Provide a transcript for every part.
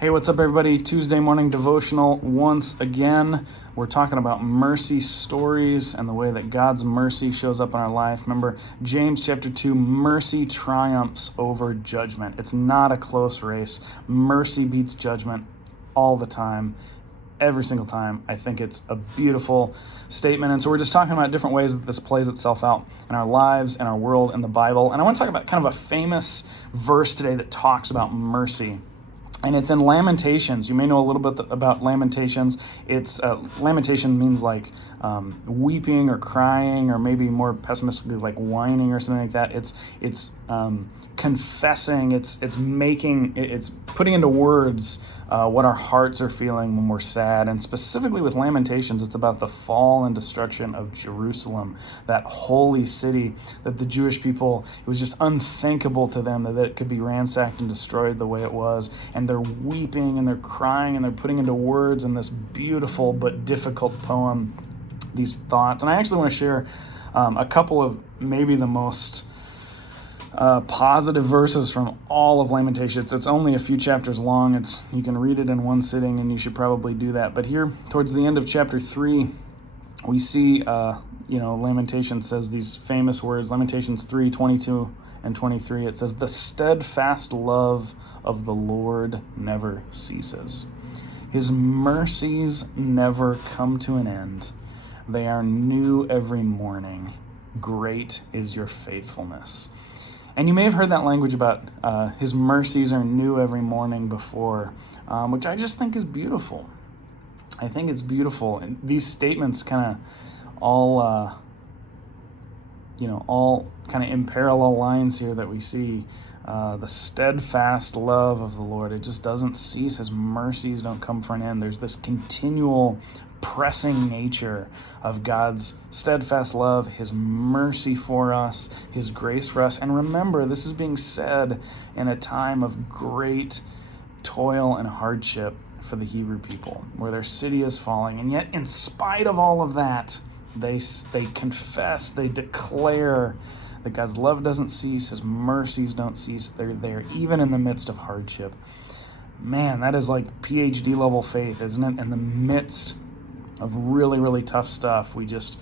Hey, what's up, everybody? Tuesday morning devotional once again. We're talking about mercy stories and the way that God's mercy shows up in our life. Remember, James chapter 2, mercy triumphs over judgment. It's not a close race. Mercy beats judgment all the time, every single time. I think it's a beautiful statement. And so we're just talking about different ways that this plays itself out in our lives, in our world, in the Bible. And I want to talk about kind of a famous verse today that talks about mercy. And it's in Lamentations. You may know a little bit about Lamentations. It's lamentation means like weeping or crying, or maybe more pessimistically like whining or something like that. It's confessing. It's putting into words what our hearts are feeling when we're sad. And specifically with Lamentations, it's about the fall and destruction of Jerusalem, that holy city that the Jewish people, it was just unthinkable to them that it could be ransacked and destroyed the way it was. And they're weeping and they're crying and they're putting into words in this beautiful but difficult poem these thoughts. And I actually want to share a couple of maybe the most positive verses from all of Lamentations. It's only a few chapters long. You can read it in one sitting, and you should probably do that. But here, towards the end of chapter 3, we see, Lamentations says these famous words. Lamentations 3:22 and 23. It says, "The steadfast love of the Lord never ceases. His mercies never come to an end. They are new every morning. Great is your faithfulness." And you may have heard that language about his mercies are new every morning before, which I just think is beautiful. I think it's beautiful. And these statements kind of all kind of in parallel lines here that we see. The steadfast love of the Lord, it just doesn't cease. His mercies don't come for an end. There's this continual pressing nature of God's steadfast love, his mercy for us, his grace for us. And remember, this is being said in a time of great toil and hardship for the Hebrew people, where their city is falling. And yet, in spite of all of that, they confess, they declare that God's love doesn't cease, his mercies don't cease. They're there even in the midst of hardship. Man, that is like PhD level faith, isn't it? In the midst of really, really tough stuff, we just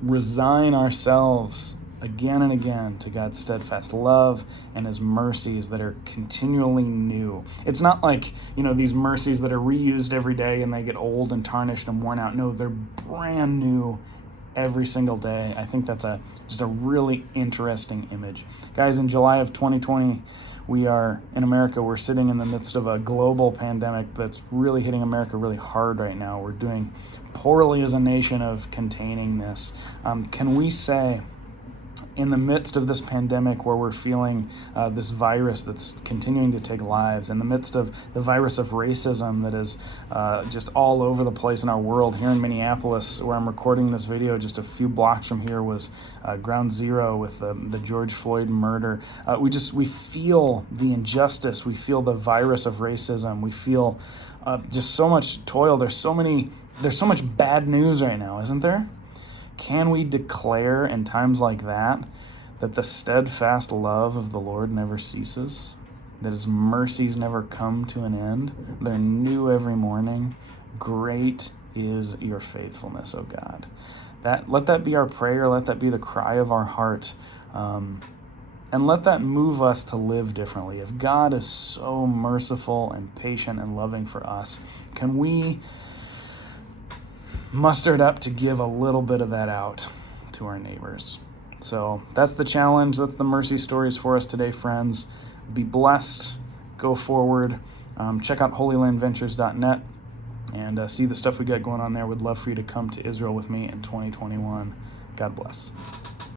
resign ourselves again and again to God's steadfast love and his mercies that are continually new. It's not like, these mercies that are reused every day and they get old and tarnished and worn out. No, they're brand new every single day. I think that's just a really interesting image. Guys, in July of 2020, we are, in America, we're sitting in the midst of a global pandemic that's really hitting America really hard right now. We're doing poorly as a nation of containing this. Can we say, in the midst of this pandemic where we're feeling this virus that's continuing to take lives, in the midst of the virus of racism that is just all over the place in our world, here in Minneapolis, where I'm recording this video, just a few blocks from here was ground zero with the George Floyd murder. We feel the injustice. We feel the virus of racism. We feel just so much toil. There's so much bad news right now, isn't there? Can we declare in times like that the steadfast love of the Lord never ceases, that his mercies never come to an end? They're new every morning. Great is your faithfulness, O God. Let that be our prayer. Let that be the cry of our heart. And let that move us to live differently. If God is so merciful and patient and loving for us, can we muster it up to give a little bit of that out to our neighbors? So that's the challenge. That's the mercy stories for us today, friends. Be blessed. Go forward. Check out holylandventures.net and see the stuff we got going on there. Would love for you to come to Israel with me in 2021. God bless.